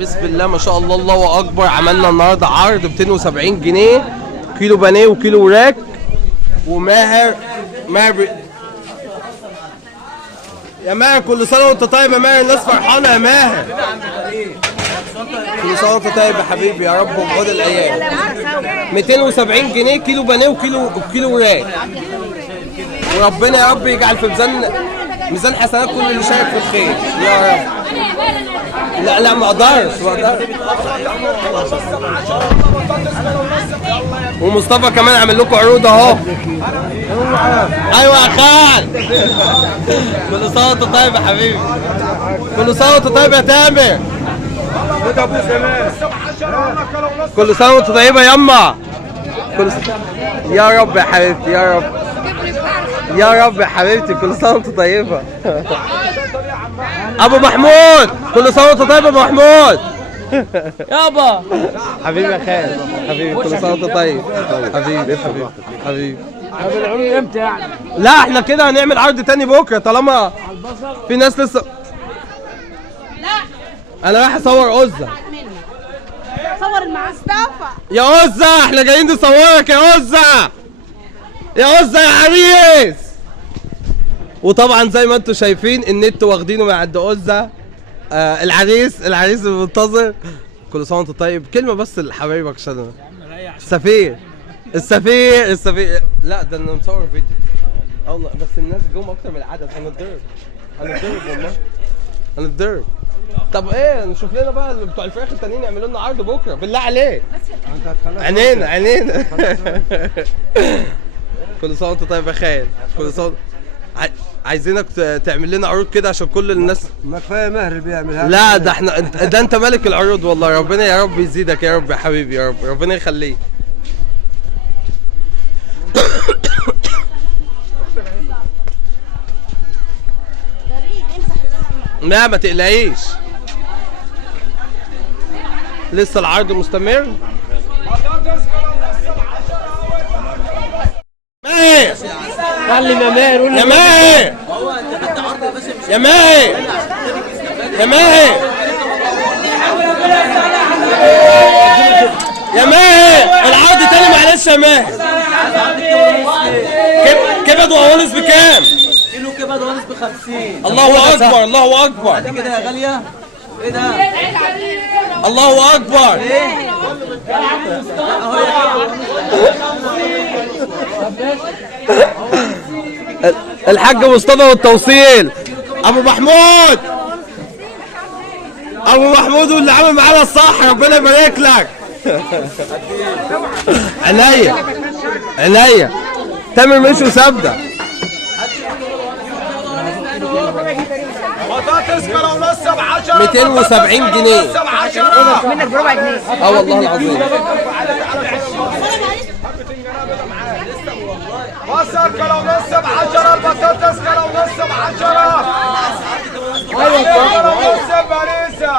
بسم الله ما شاء الله الله اكبر. عملنا النهارده عرض 270 جنيه كيلو بانيه وكيلو وراك. وماهر يا ماهر كل سنه وانت طيب يا ماهر، الناس فرحانه يا ماهر. كل سنه وانت طيب يا حبيبي، يا رب وخد الايام. 270 جنيه كيلو بانيه وكيلو وراك. وربنا يا رب يجعل في ميزان حسنات كل اللي شارك في الخير يا رب. لا ما اقدرش. ومصطفى كمان عامل لكم عروض اهو. ايوه يا خال. كل سنه وانت طيب يا حبيبي. كل سنه وانت طيب يا تامر. كل سنه وانت طيبه ياما. يا رب يا حبيبتي، يا رب يا رب يا حبيبتي. كل سنه وانت طيبه. ابو محمود كل سنه وانت طيب يا ابو محمود. يابا حبيبي يا خالد حبيبي، كل سنه وانت طيب حبيبي حبيبي. العروض امتى يعني؟ لا احنا كده هنعمل عرض تاني بكره طالما في ناس لسه. لا انا رايح اصور عزه. صور مع مصطفى يا عزه احنا جايين نصورك يا عزه. يا عزه يا عريس. وطبعا زي ما انتم شايفين النت واخدينه من عند عزه. العريس المنتظر. كل سنه وانت طيب. كلمه بس لحبايبك عشان السفير. لا ده انا مصور فيديو والله، بس الناس جم اكتر من العدد. هنتضرب والله. طب ايه نشوف لنا بقى اللي بتوع الفراخ التانيين يعملوا لنا عرض بكره بالله عليك. عينينا. كل سنه وانت طيب يا خال. كل سنه عايزينك تعمل لنا عروض كده عشان كل الناس. ما كفايه ماهر اللي بيعملها. لا ده احنا ده انت ملك العروض والله. ربنا يا رب يزيدك يا رب يا حبيبي، يا رب ربنا يخليك. لا ما تقلقيش، لسه العرض مستمر. ماهر كلم يا ماهر. يا ماهر يا ماهر يا ماهر يا ماهر العرض تاني معلش يا ماهر. كبد وقوانص بكام؟ كيلو كبد وقوانص ب50. الله اكبر الله اكبر. دي كده يا غاليه. ايه ده؟ الله اكبر. الحاج مصطفى والتوصيل. ابو محمود واللي عامل معانا الصح، ربنا يبارك لك. عينيا تامر مش وسابده. بطاطس كيلو ونص ب 10. 270 جنيه. منك بربع جنيه. والله العظيم. بصل كيلو ونص ب 10. البطاطس كيلو ونص ب 10. كيلو ونص باريزه.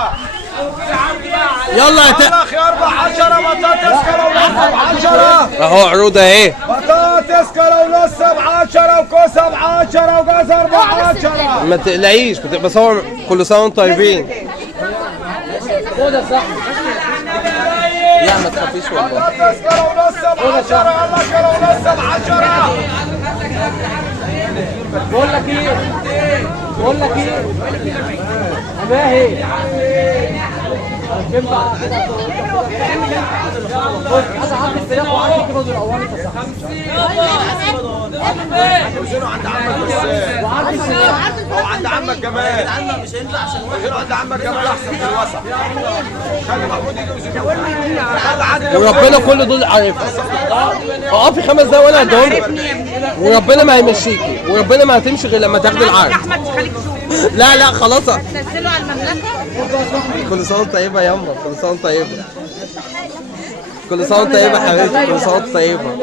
يلا يا خيار ب 10. بطاطس كيلو ونص ب 10. اهو عروض اهي. بطاطس كيلو ونص ب 10 وكوسه ب 10 وجزر ب 10. ما تقلقيش بصور. كل سنه وانتم طيبين. لا ما تخافيش والله. بطاطس كيلو ونص ب 10. يلا كيلو ونص ب 10. بقول لك ايه يا ماهر تنفع كده. عايز احط الفراخ وعندي كبد والقوانص يا صاحبي. وعندي الفراخ وعند عمك جمال. مش هينفع عشان واحد. عند عمك جمال احسن في الوسط. خلي محمود يجي وربنا كل دول عارفها. اقفي 5 دقايق وانا هديهم لك. وربنا ما هيمشيكي، وربنا ما هتمشي غير لما تاخدي العرض. احمد خليك شوف. لا خلاص. تنزلوا على المملكه. كل سنه وانت طيبه يا يما. كل سنه وانت طيبه. كل سنه وانت طيبه يا حبيبتي. كل سنه وانت طيبه.